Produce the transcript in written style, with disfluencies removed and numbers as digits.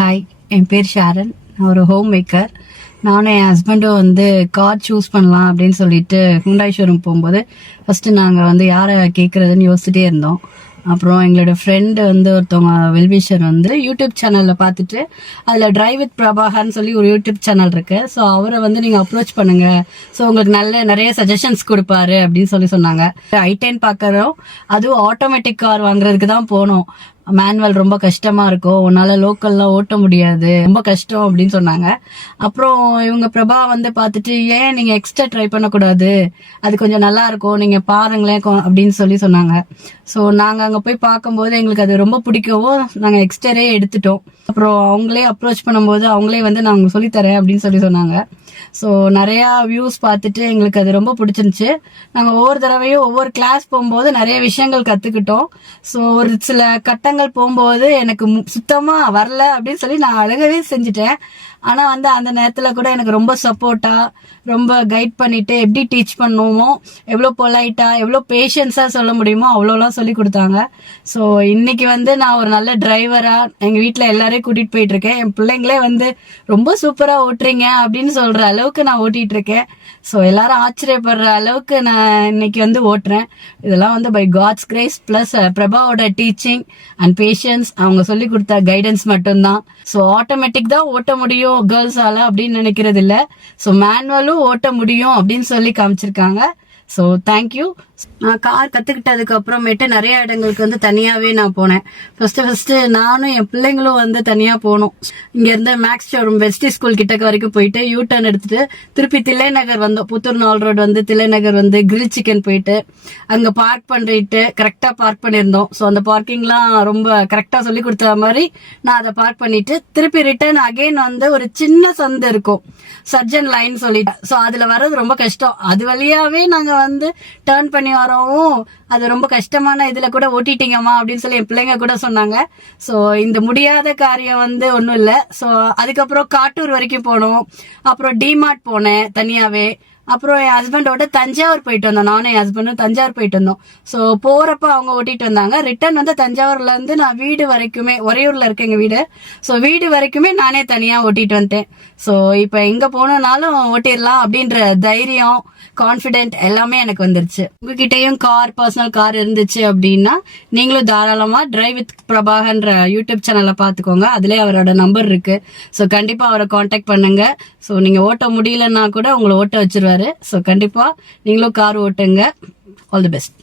Hi, என் பேர் ஷாரன். நான் ஒரு ஹோம் மேக்கர். நானும் என் ஹஸ்பண்டும் வந்து கார் சூஸ் பண்ணலாம் அப்படின்னு சொல்லிட்டு ஹுண்டாய் ஷோரூம் போகும்போது ஃபர்ஸ்ட் நாங்கள் வந்து யாரை கேட்குறதுன்னு யோசிச்சுட்டே இருந்தோம். அப்புறம் எங்களோட ஃப்ரெண்டு வந்து ஒருத்தவங்க வெல்விஷர் வந்து யூடியூப் சேனலில் பார்த்துட்டு அதில் டிரைவ் வித் பிரபாகர்னு சொல்லி ஒரு யூடியூப் சேனல் இருக்கு. ஸோ அவரை வந்து நீங்கள் அப்ரோச் பண்ணுங்க, ஸோ உங்களுக்கு நிறைய சஜஷன்ஸ் கொடுப்பாரு அப்படின்னு சொன்னாங்க. I10 பார்க்குறோம், அதுவும் ஆட்டோமேட்டிக் கார் வாங்குறதுக்கு தான் போனோம். மேனுவல் ரொம்ப கஷ்டமா இருக்கும், உன்னால லோக்கல்லாம் ஓட்ட முடியாது, ரொம்ப கஷ்டம் அப்படின்னு சொன்னாங்க. அப்புறம் இவங்க பிரபா வந்து பார்த்துட்டு ஏன் நீங்க எக்ஸ்ட்ரா ட்ரை பண்ணக்கூடாது, அது கொஞ்சம் நல்லா இருக்கும், நீங்க பாருங்களேன் அப்படின்னு சொன்னாங்க. ஸோ நாங்க அங்க போய் பார்க்கும்போது எங்களுக்கு அது ரொம்ப பிடிக்கவும் நாங்க எக்ஸ்டரே எடுத்துட்டோம். அப்புறம் அவங்களே அப்ரோச் பண்ணும்போது அவங்களே வந்து நான் உங்களுக்கு சொல்லித்தரேன் அப்படின்னு சொன்னாங்க. ஸோ நிறைய வியூஸ் பார்த்துட்டு எங்களுக்கு அது ரொம்ப பிடிச்சிருந்துச்சு. நாங்கள் ஒவ்வொரு தடவையும் ஒவ்வொரு கிளாஸ் போகும்போது நிறைய விஷயங்கள் கற்றுக்கிட்டோம். ஸோ ஒரு சில கட்டங்கள் போகும்போது எனக்கு சுத்தமா வரல அப்படின்னு சொல்லி நான் அழகவே செஞ்சுட்டேன். ஆனா வந்து அந்த நேரத்துல கூட எனக்கு ரொம்ப சப்போர்ட்டா, ரொம்ப கைட் பண்ணிட்டு எப்படி டீச் பண்ணுமோ, எவ்வளோ பொலைட்டா, எவ்வளோ பேஷன்ஸா சொல்ல முடியுமோ அவ்வளோலாம் சொல்லி கொடுத்தாங்க. ஸோ இன்னைக்கு வந்து நான் ஒரு நல்ல டிரைவரா எங்க வீட்டுல எல்லாரையும் கூட்டிட்டு போயிட்டு இருக்கேன். என் பிள்ளைங்களே வந்து ரொம்ப சூப்பரா ஓட்டுறீங்க அப்படின்னு சொல்ற அளவுக்கு நான் ஓட்டிட்டு இருக்கேன். ஸோ எல்லாரும் ஆச்சரியப்படுற அளவுக்கு நான் இன்னைக்கு வந்து ஓட்டுறேன். இதெல்லாம் வந்து பை காட்ஸ் கிரேஸ் பிளஸ் பிரபாவோட டீச்சிங் அண்ட் பேஷன்ஸ், அவங்க சொல்லி கொடுத்த கைடன்ஸ் மட்டும்தான். ஸோ ஆட்டோமேட்டிக் தான் ஓட்ட முடியும் கேர்ள்ஸால அப்படின்னு நினைக்கிறது இல்ல. ஸோ மேனுவலும் ஓட்ட முடியும் அப்படின்னு சொல்லி காமிச்சிருக்காங்க. So thank you. நான் கார் கத்துக்கிட்டதுக்கு அப்புறமேட்டு நிறைய இடங்களுக்கு வந்து தனியாவே நான் போனேன். ஃபர்ஸ்ட் நானும் என் பிள்ளைங்களும் வந்து தனியா போனோம். இங்க இருந்து மேக்ஸ் ஷோரூம் வெஸ்டி ஸ்கூல் கிட்டக்க வரைக்கும் போயிட்டு யூ டர்ன் எடுத்துட்டு திருப்பி தில்லைநகர் வந்தோம். புத்தூர் நாள் ரோடு வந்து தில்லைநகர் வந்து கிரில் சிக்கன் போயிட்டு அங்க பார்க் பண்ணிட்டு கரெக்டா பார்க் பண்ணிருந்தோம். ஸோ அந்த பார்க்கிங்லாம் ரொம்ப கரெக்டா சொல்லி கொடுத்த மாதிரி நான் அதை பார்க் பண்ணிட்டு திருப்பி ரிட்டர்ன் அகைன் வந்து ஒரு சின்ன சந்து இருக்கும், சர்ஜன் லைன் சொல்லிட்டு. ஸோ அதுல வர்றது ரொம்ப கஷ்டம். அது வழியாவே நாங்க வந்து டர்ன் பண்ணி வரவும் அது ரொம்ப கஷ்டமான இதுல கூட ஓட்டிட்டீங்கம்மா அப்படின்னு சொல்லி என் பிள்ளைங்க கூட சொன்னாங்க. ஸோ இந்த முடியாத காரியம் வந்து ஒன்றும் இல்லை. ஸோ அதுக்கப்புறம் காட்டூர் வரைக்கும் போனோம். அப்புறம் டிமார்ட் போனேன் தனியாவே. அப்புறம் என் ஹஸ்பண்டோட தஞ்சாவூர் போயிட்டு வந்தோம். நானும் என் ஹஸ்பண்டும் தஞ்சாவூர் போயிட்டு வந்தோம். ஸோ போறப்ப அவங்க ஓட்டிட்டு வந்தாங்க. ரிட்டர்ன் வந்து தஞ்சாவூர்ல இருந்து நான் வீடு வரைக்குமே, ஒரையூர்ல இருக்க எங்க வீடு, ஸோ வீடு வரைக்குமே நானே தனியா ஓட்டிட்டு வந்துட்டேன். ஸோ இப்ப எங்க போனாலும் ஓட்டிடலாம் அப்படின்ற தைரியம், கான்பிடென்ட் எல்லாமே எனக்கு வந்துருச்சு. உங்ககிட்டயும் பர்சனல் கார் இருந்துச்சு அப்படின்னா நீங்களும் தாராளமா டிரைவ் வித் பிரபாகர்ன்ற யூடியூப் சேனல்ல பாத்துக்கோங்க. அதுலயே அவரோட நம்பர் இருக்கு. ஸோ கண்டிப்பா அவரை கான்டாக்ட் பண்ணுங்க. ஸோ நீங்க ஓட்ட முடியலன்னா கூட உங்களை ஓட்ட வச்சிருவாரு. ஸோ கண்டிப்பா நீங்களும் கார் ஓட்டுங்க. All the best.